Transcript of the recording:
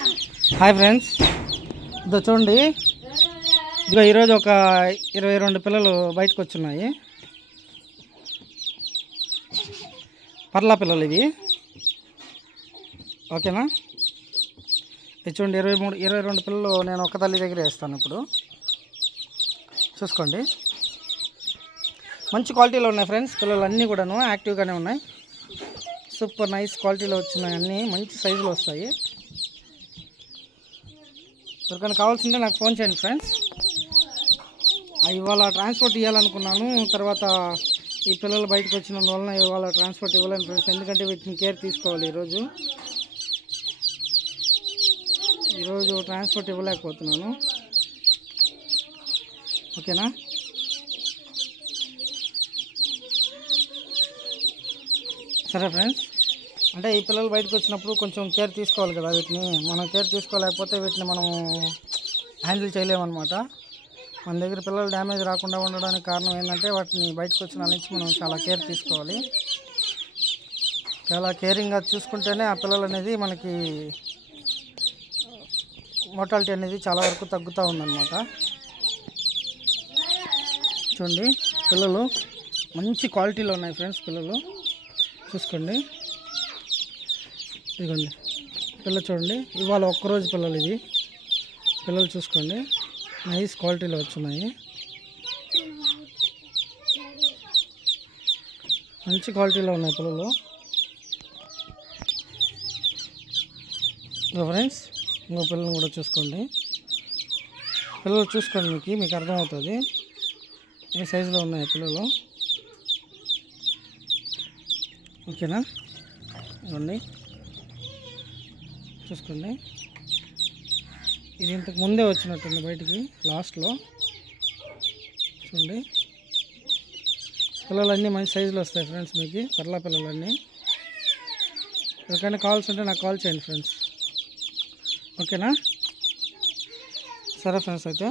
Hi friends. ఇదో చూడండి. ఇదిగో ఈరోజు ఒక ఇరవై రెండు పిల్లలు బయటకు వచ్చున్నాయి పర్లా పిల్లలు ఇవి. ఓకేనా? ఇది చూడండి ఇరవై మూడు ఇరవై రెండు పిల్లలు నేను ఒక తల్లి దగ్గర వేస్తాను ఇప్పుడు. చూసుకోండి. మంచి క్వాలిటీలో ఉన్నాయి ఫ్రెండ్స్ పిల్లలు అన్నీ కూడాను యాక్టివ్గానే ఉన్నాయి. సూపర్ నైస్ క్వాలిటీలో వచ్చినాయి అన్నీ మంచి సైజులో వస్తాయి. ఎవరికైనా కావాల్సింటే నాకు ఫోన్ చేయండి ఫ్రెండ్స్. ఇవాళ ట్రాన్స్పోర్ట్ ఇవ్వాలనుకున్నాను తర్వాత ఈ పిల్లలు బయటకు వచ్చినందువలన ఇవాళ ట్రాన్స్పోర్ట్ ఇవ్వలేను ఫ్రెండ్స్. ఎందుకంటే వీటిని కేర్ తీసుకోవాలి ఈరోజు. ఈరోజు ట్రాన్స్పోర్ట్ ఇవ్వలేకపోతున్నాను. ఓకేనా? సరే ఫ్రెండ్స్. అంటే ఈ పిల్లలు బయటకు వచ్చినప్పుడు కొంచెం కేర్ తీసుకోవాలి కదా వీటిని. మనం కేర్ తీసుకోలేకపోతే వీటిని మనం హ్యాండిల్ చేయలేమన్నమాట. మన దగ్గర పిల్లలు డ్యామేజ్ రాకుండా ఉండడానికి కారణం ఏంటంటే వాటిని బయటకు వచ్చిన నుంచి మనం చాలా కేర్ తీసుకోవాలి. చాలా కేరింగ్గా చూసుకుంటేనే ఆ పిల్లలు అనేది మనకి మోటాలిటీ అనేది చాలా వరకు తగ్గుతూ ఉందన్నమాట. చూడండి పిల్లలు మంచి క్వాలిటీలో ఉన్నాయి ఫ్రెండ్స్ పిల్లలు. చూసుకోండి. ఇదిగోండి పిల్ల చూడండి. ఇవాళ ఒక్కరోజు పిల్లలు ఇది. పిల్లలు చూసుకోండి. నైస్ క్వాలిటీలో వచ్చున్నాయి. మంచి క్వాలిటీలో ఉన్నాయి పిల్లలు. ఫ్రెండ్స్ ఇంకో పిల్లలు కూడా చూసుకోండి. పిల్లలు చూసుకోండి మీకు మీకు అర్థమవుతుంది. ఏ సైజులో ఉన్నాయి పిల్లలు? ఓకేనా? ఇవ్వండి చూసుకోండి ఇది ఇంతకు ముందే వచ్చినట్టుంది బయటికి లాస్ట్లో. చూడండి. పిల్లలన్నీ మంచి సైజులో వస్తాయి ఫ్రెండ్స్ మీకు పర్లా పిల్లలన్నీ. ఎవరికైనా కాల్స్ ఉంటే నాకు కాల్ చేయండి ఫ్రెండ్స్. ఓకేనా? సరే ఫ్రెండ్స్ అయితే.